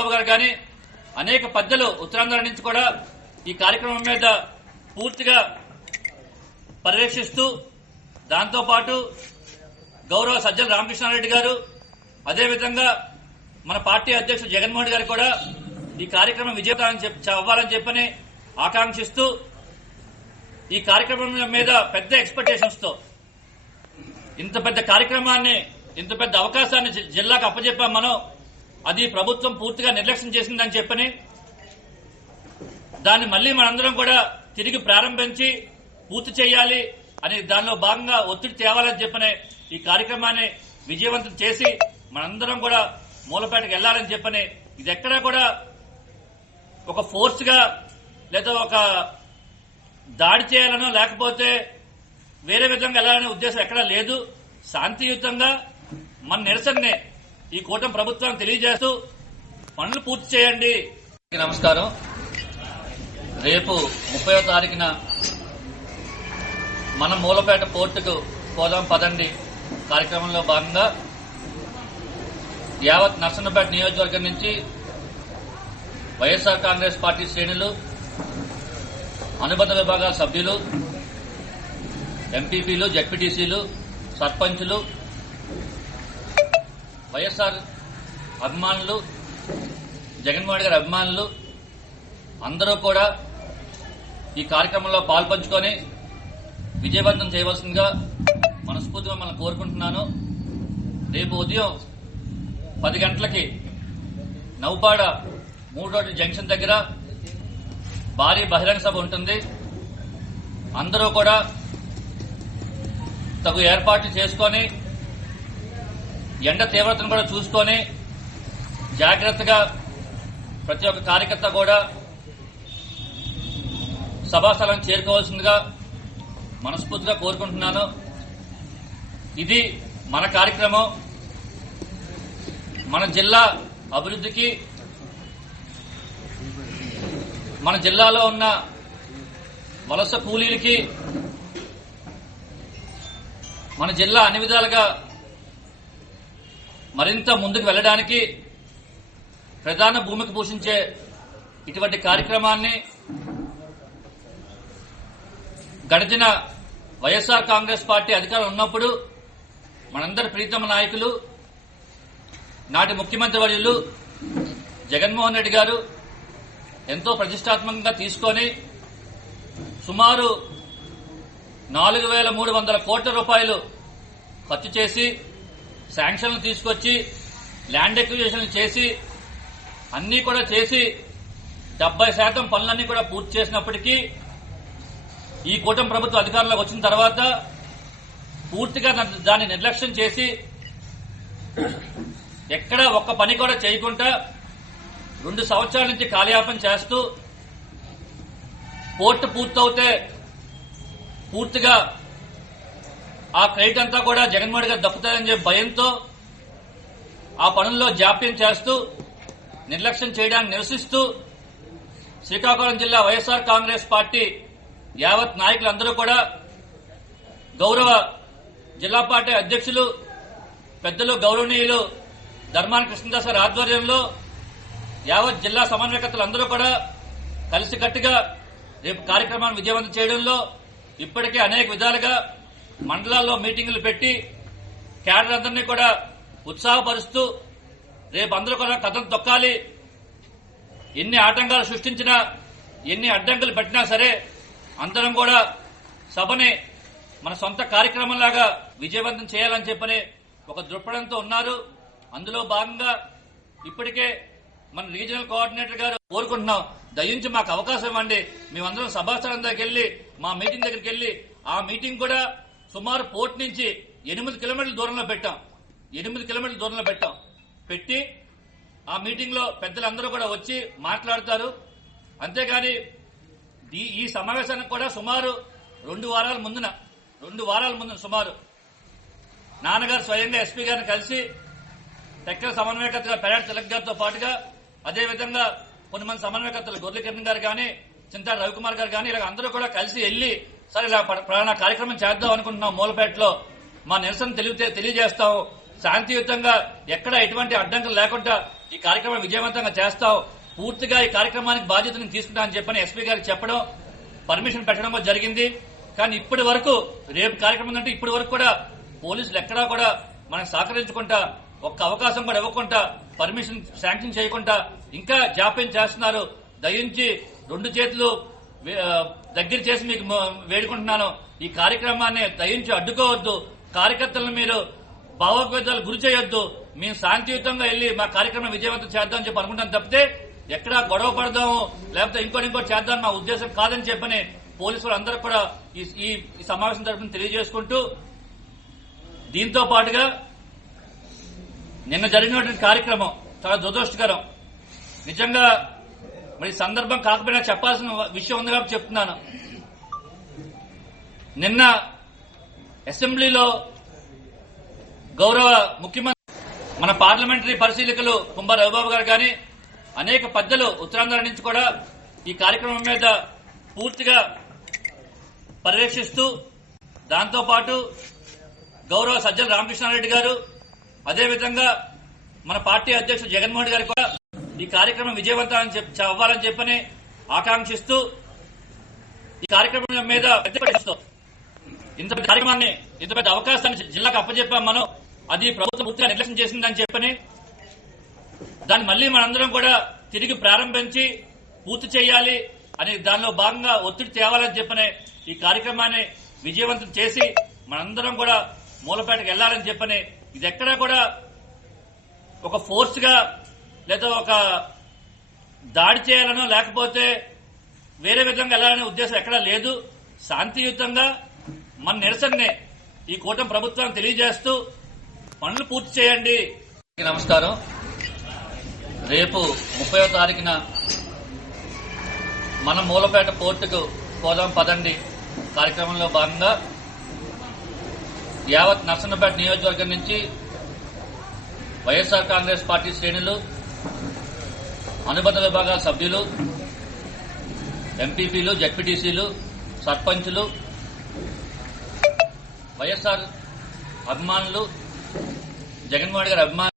బాబు గారు కానీ అనేక పెద్దలు ఉత్తరాంధ్ర నుంచి కూడా ఈ కార్యక్రమం మీద పూర్తిగా పర్యవేక్షిస్తూ దాంతోపాటు గౌరవ సజ్జల రామకృష్ణారెడ్డి గారు అదేవిధంగా మన పార్టీ అధ్యక్షుడు జగన్మోహన్ గారు కూడా ఈ కార్యక్రమం విజయవంతం అవ్వాలని చెప్పని ఆకాంక్షిస్తూ ఈ కార్యక్రమం మీద పెద్ద ఎక్స్పెక్టేషన్స్ తో ఇంత పెద్ద కార్యక్రమాన్ని ఇంత పెద్ద అవకాశాన్ని జిల్లాకు అప్పచెప్పాం మనం. అది ప్రభుత్వం పూర్తిగా నిర్లక్ష్యం చేసిందని చెప్పని దాన్ని మళ్లీ మనందరం కూడా తిరిగి ప్రారంభించి పూర్తి చేయాలి అని దానిలో భాగంగా ఒత్తిడి తేవాలని చెప్పని ఈ కార్యక్రమాన్ని విజయవంతం చేసి మనందరం కూడా మూలపేటకు వెళ్లాలని చెప్పని ఇది ఎక్కడా కూడా ఒక ఫోర్స్ గా లేదా ఒక దాడి చేయాలనో లేకపోతే వేరే విధంగా వెళ్లాలనే ఉద్దేశం ఎక్కడా లేదు. శాంతియుతంగా మన నిరసనని ఈ కూటమి ప్రభుత్వానికి తెలియజేస్తూ పనులు పూర్తి చేయండి. నమస్కారం. రేపు 30వ తారీఖున మన మూలపేట పోర్టుకు పోదాం పదండి కార్యక్రమంలో భాగంగా యావత్ నర్సన్నపేట నియోజకవర్గం నుంచి వైఎస్ఆర్ కాంగ్రెస్ పార్టీ శ్రేణులు, అనుబంధ విభాగాల సభ్యులు, ఎంపీపీలు, జెడ్పీటీసీలు, సర్పంచులు, వైఎస్ఆర్ అభిమానులు, జగన్మోహన్ గారి అభిమానులు అందరూ కూడా ఈ కార్యక్రమంలో పాల్పంచుకొని విజయవంతం చేయవలసిందిగా మనస్ఫూర్తిగా మనం కోరుకుంటున్నాను. రేపు ఉదయం 10 గంటలకి నౌపాడ 3 రోడ్డు జంక్షన్ దగ్గర భారీ బహిరంగ సభ ఉంటుంది. అందరూ కూడా తగు ఏర్పాట్లు చేసుకొని ఎండ తీవ్రతను కూడా చూసుకొని జాగ్రత్తగా ప్రతి ఒక్క కార్యకర్త కూడా సభాస్థలాన్ని చేరుకోవాల్సిందిగా మనస్ఫూర్తిగా కోరుకుంటున్నాను. ఇది మన కార్యక్రమం. మన జిల్లా అభివృద్ధికి, మన జిల్లాలో ఉన్న వలస కూలీలకి, మన జిల్లా అన్ని విధాలుగా మరింత ముందుకు వెళ్లడానికి ప్రధాన భూమికి పోషించే ఇటువంటి కార్యక్రమాన్ని గడిచిన వైఎస్ఆర్ కాంగ్రెస్ పార్టీ అధికారం ఉన్నప్పుడు మనందరి ప్రీతమ నాయకులు, నాటి ముఖ్యమంత్రి వర్యులు జగన్మోహన్ రెడ్డి గారు ఎంతో ప్రతిష్టాత్మకంగా తీసుకొని సుమారు 4,300 కోట్ల రూపాయలు ఖర్చు చేసి శాంక్షన్లు తీసుకొచ్చి ల్యాండ్ ఎక్విజిషన్ చేసి అన్నీ కూడా చేసి 70% పనులన్నీ కూడా పూర్తి చేసినప్పటికీ ఈ కూటమి ప్రభుత్వం అధికారంలోకి వచ్చిన తర్వాత పూర్తిగా దాన్ని నిర్లక్ష్యం చేసి ఎక్కడ ఒక్క పని కూడా చేయకుండా 2 సంవత్సరాల నుంచి కాలయాపన చేస్తూ పోర్టు పూర్తవుతే పూర్తిగా ఆ క్రెడిట్ అంతా కూడా జగన్మోహన్ గారు దక్కుతారని చెప్పి భయంతో ఆ పనుల్లో జాప్యం చేస్తూ నిర్లక్ష్యం చేయడాన్ని నిరసిస్తూ శ్రీకాకుళం జిల్లా వైఎస్ఆర్ కాంగ్రెస్ పార్టీ యావత్ నాయకులందరూ కూడా గౌరవ జిల్లా పార్టీ అధ్యక్షులు పెద్దలు గౌరవనీయులు ధర్మాన కృష్ణదాస్ గారి ఆధ్వర్యంలో యావత్ జిల్లా సమన్వయకర్తలందరూ కూడా కలిసికట్టుగా రేపు కార్యక్రమాన్ని విజయవంతం చేయడంలో ఇప్పటికే అనేక విధాలుగా మండలాల్లో మీటింగులు పెట్టి క్యాడర్ అందరినీ కూడా ఉత్సాహపరుస్తూ రేపు అందరూ కూడా కథం తొక్కాలి, ఎన్ని ఆటంకాలు సృష్టించినా ఎన్ని అడ్డంకులు పెట్టినా సరే అందరం కూడా సభని మన సొంత కార్యక్రమంలాగా విజయవంతం చేయాలని చెప్పని ఒక దృక్పథంతో ఉన్నారు. అందులో భాగంగా ఇప్పటికే మన రీజనల్ కోఆర్డినేటర్ గారు కోరుకుంటున్నాం, దయించి మాకు అవకాశం ఇవ్వండి, మేమందరం సభాస్థలం దగ్గరికి వెళ్లి మా మీటింగ్ దగ్గరికి వెళ్లి ఆ మీటింగ్ కూడా సుమారు పోర్ట్ నుంచి 8 కిలోమీటర్ల దూరంలో పెట్టాం. 8 కిలోమీటర్ల దూరంలో పెట్టి ఆ మీటింగ్ లో పెద్దలందరూ కూడా వచ్చి మాట్లాడతారు. అంతేగాని ఈ సమావేశానికి కూడా సుమారు 2 వారాల ముందున సుమారు నాన్నగారు స్వయంగా ఎస్పీ గారిని కలిసి టెక్కల సమన్వయకర్తగా పెరాడ్ తిలక్ గారితో పాటుగా అదేవిధంగా కొంతమంది సమన్వయకర్తలు గొర్రెల కిరణ్ గారు కానీ చింతాడు రవికుమార్ గారు కానీ ఇలా అందరూ కూడా కలిసి వెళ్లి సరే ఇలా ప్రాణ కార్యక్రమం చేద్దాం అనుకుంటున్నాం, మూలపేటలో మా నిరసన తెలియజేస్తాం, శాంతియుతంగా ఎక్కడ ఎటువంటి అడ్డంకులు లేకుండా ఈ కార్యక్రమం విజయవంతంగా చేస్తావు, పూర్తిగా ఈ కార్యక్రమానికి బాధ్యతను తీసుకుంటా అని చెప్పని ఎస్పీ గారికి చెప్పడం, పర్మిషన్ పెట్టడం కూడా జరిగింది. కానీ ఇప్పటి వరకు రేపు కార్యక్రమం అంటే ఇప్పటి వరకు కూడా పోలీసులు ఎక్కడా కూడా మనకు సహకరించుకుంటా, ఒక్క అవకాశం కూడా ఇవ్వకుండా, పర్మిషన్ శాంక్షన్ చేయకుండా ఇంకా జాప్యం చేస్తున్నారు. దయించి 2 చేతులు దగ్గర చేసి మీకు వేడుకుంటున్నాను, ఈ కార్యక్రమాన్ని దయించి అడ్డుకోవద్దు, కార్యకర్తలను మీరు భావోద్వేగాలు గురి చేయొద్దు, మేము శాంతియుతంగా వెళ్లి మా కార్యక్రమం విజయవంతం చేద్దామని చెప్పి అనుకుంటాం తప్పితే ఎక్కడా గొడవ పడదాము లేకపోతే ఇంకోటి చేద్దాం మా ఉద్దేశం కాదని చెప్పని పోలీసులు అందరూ కూడా ఈ సమావేశం తరఫున తెలియజేసుకుంటూ, దీంతో పాటుగా నిన్న జరిగినటువంటి కార్యక్రమం చాలా దురదృష్టకరం. నిజంగా మరి సందర్భం కాకపోయినా చెప్పాల్సిన విషయం ఉంది కాబట్టి చెప్తున్నాను. నిన్న అసెంబ్లీలో గౌరవ ముఖ్యమంత్రి, మన పార్లమెంటరీ పరిశీలకులు కుంభ రవిబాబు గారు కానీ అనేక పెద్దలు ఉత్తరాంధ్ర నుంచి కూడా ఈ కార్యక్రమం మీద పూర్తిగా పర్యవేక్షిస్తూ, దాంతోపాటు గౌరవ సజ్జల రామకృష్ణారెడ్డి గారు, అదేవిధంగా మన పార్టీ అధ్యక్షుడు జగన్మోహన్ గారు కూడా ఈ కార్యక్రమం విజయవంతం అవ్వాలని చెప్పని ఆకాంక్షిస్తూ ఈ కార్యక్రమం మీద ఇంత పెద్ద కార్యక్రమాన్ని, ఇంత పెద్ద అవకాశాన్ని జిల్లాకు అప్పచెప్పాం మనం, అది ప్రభుత్వం పూర్తిగా నిర్లక్ష్యం చేసిందని చెప్పని దాన్ని మళ్లీ మనందరం కూడా తిరిగి ప్రారంభించి పూర్తి చేయాలి అని దానిలో భాగంగా ఒత్తిడి తేవాలని చెప్పని ఈ కార్యక్రమాన్ని విజయవంతం చేసి మనందరం కూడా మూలపేటకు వెళ్లాలని చెప్పని, ఇది ఎక్కడా కూడా ఒక ఫోర్స్ గా లేదా ఒక దాడి చేయాలనో లేకపోతే వేరే విధంగా వెళ్లాలనే ఉద్దేశం ఎక్కడా లేదు. శాంతియుతంగా మన నిరసనని ఈ కూటమి ప్రభుత్వాన్ని తెలియజేస్తూ పనులు పూర్తి చేయండి. నమస్కారం. రేపు 30వ తారీఖున మనం మూలపేట పోర్టుకు పోదాం పదండి కార్యక్రమంలో భాగంగా యావత్ నర్సన్నపేట నియోజకవర్గం నుంచి వైఎస్ఆర్ కాంగ్రెస్ పార్టీ శ్రేణులు, అనుబంధ విభాగాల సభ్యులు, ఎంపీపీలు, జడ్పీటీసీలు, సర్పంచులు, వైఎస్ఆర్ అభిమానులు, జగన్మోహన్ గారి అభిమానులు